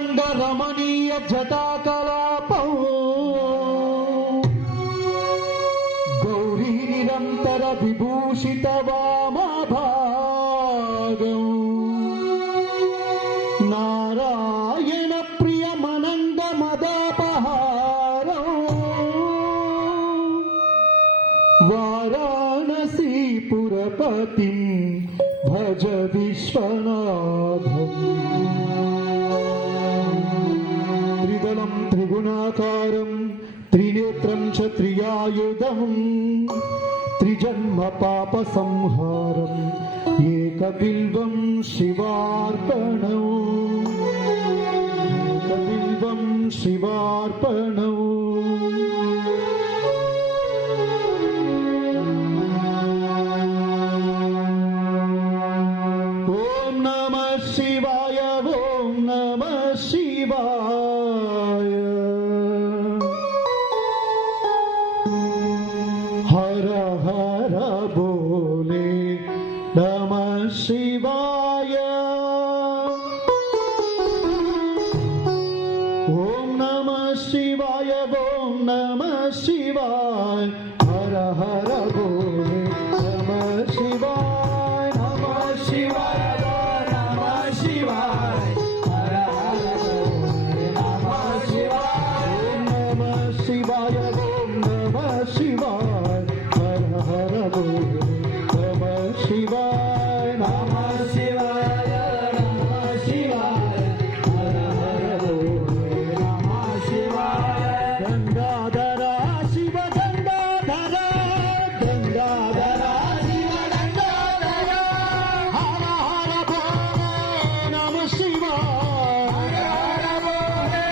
రంగ రమణీయ జటాకలాపం గౌరీ నిరంతర విభూషిత వామభాగం నారాయణ ప్రియ మనంద మదాపహారం వారాణసీపురపతిం భజ విశ్వనాథం త్రిదళం త్రిగుణాకారం త్రినేత్రం చ త్రియాయుధం త్రిజన్మ పాప సంహారం ఏకబిల్వం శివార్పణం ఏకబిల్వం శివార్పణం ఓం నమః శివాయ ఓం నమః శివాయ హర హర బోలే నమః శివాయ ఓం నమః శివాయ ఓం నమః శివాయ హర హర బోలే నమః శివాయ నమః శివాయ నమః శివాయ హర హర బోలే నమః శివాయ నమః శివాయ ఓం నమః శివాయ హర హర బోలే నమః శివాయ నమః శివాయ నమః శివాయ హర హర బోలే నమః శివాయ గంగాధర శివ గంగాధర గంగాధర శివ గంగాధర హర హర బోలే నమః శివాయ హర హర బోలే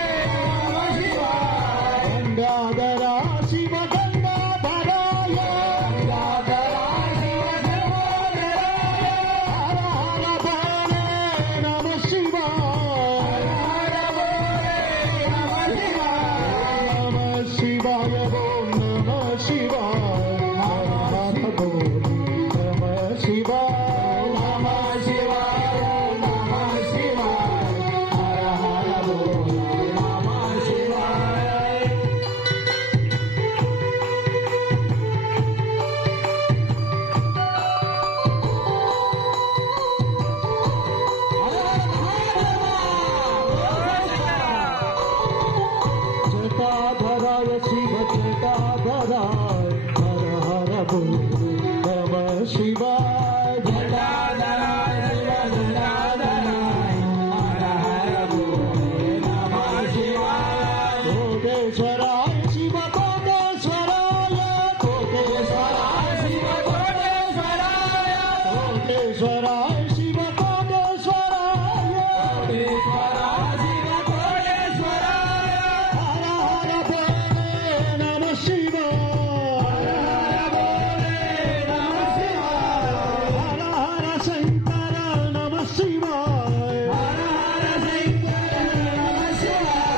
నమః శివాయ గంగాధర శివ గంగాధరాయ గంగాధర శివ గంగాధరాయ హర హర బోలే నమః శివాయ హర హర బోలే నమః శివాయ ఓం నమః శివాయ హర హర బోలే నమః శివాయ నమః శివాయ నమః శివాయ హర హర బోలే నమః శివాయ జటాధరాయ శివ జటాధరాయ హర హర బోలే నమః శివాయ జటాధరాయ శివ జటాధరాయ హర హర బోలే నమః శివాయ కోటేశ్వరాయ శివ కోటేశ్వరాయ కోటేశ్వరాయ శివ కోటేశ్వరాయ కోటేశ్వరాయ శివ కోటేశ్వరాయ కోటేశ్వరాయ శివ కోటేశ్వరాయ హర హర బోలే నమః శివాయ హర హర బోలే నమః శివాయ హర హర శంకర నమః శివాయ హర హర శంకర నమః శివాయ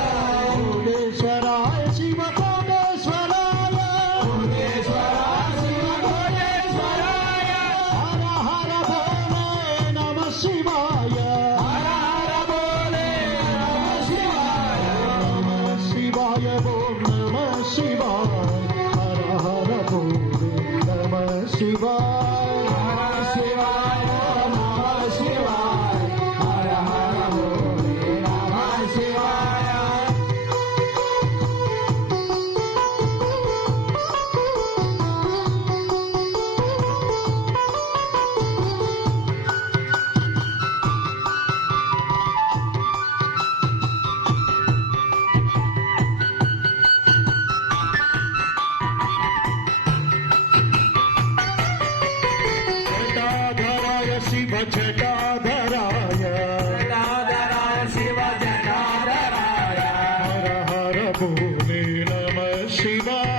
కోటేశ్వరాయ శివ కోటేశ్వరాయ కోటేశ్వరాయ శివ కోటేశ్వరాయ హర హర బోలే నమః శివాయ హర హర బోలే నమః శివాయ నమః శివాయ ఓం నమః శివాయ హర హర బోలే నమః శివాయ నమః శివాయ నమః శివాయ హర హర బోలే నమః శివాయ జటాధరాయ శివ జటాధరాయ జటాధరాయ శివ జటాధరాయ హర హర బోలే నమః శివాయ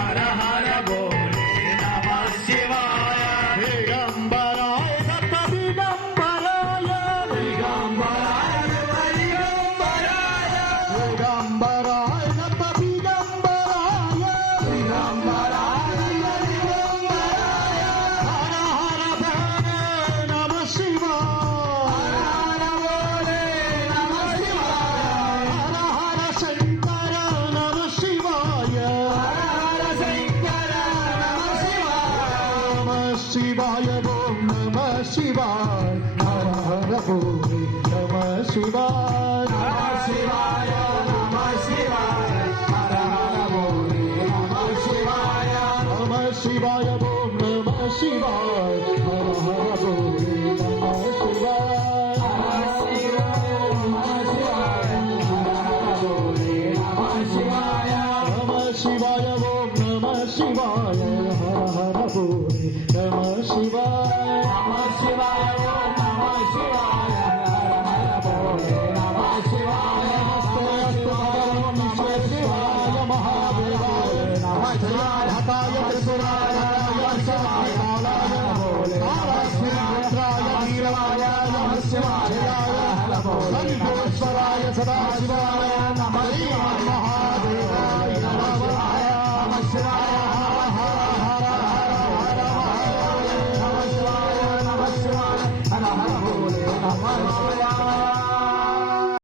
హర హర బోలే నమః శివాయ దిగంబరాయ దత్త దిగంబరాయ దిగంబరాయ దత్త దిగంబరాయ దిగంబరాయ దత్త దిగంబరాయ దిగంబరాయ హర హర బోలే నమః శివాయ హర హర బోలే నమః శివాయ शिवाय हर हर बोले नमः शिवाय नमः शिवाय नमः शिवाय हर हर बोले नमः शिवाय नमः शिवाय ओम नमः शिवाय हर हर बोले नमः शिवाय नमः शिवाय नमः शिवाय हर हर बोले नमः शिवाय नमः शिवाय ओम नमः शिवाय हर हर बोले नमः शिवाय नमः शिवाय ओम नमः शिवाय हर हर बोले नमः शिवाय नमः शिवाय महादेवाय नमः शिवाय हताय त्रिपुराय शिवाय बोले रुद्राय नीलवाय नमः शिवाय संतोषराय सदाशिवाय नमः महादेवाय नमः नमः शिवाय नमः शिवाय नमः शिवाय हर हर बोले नमः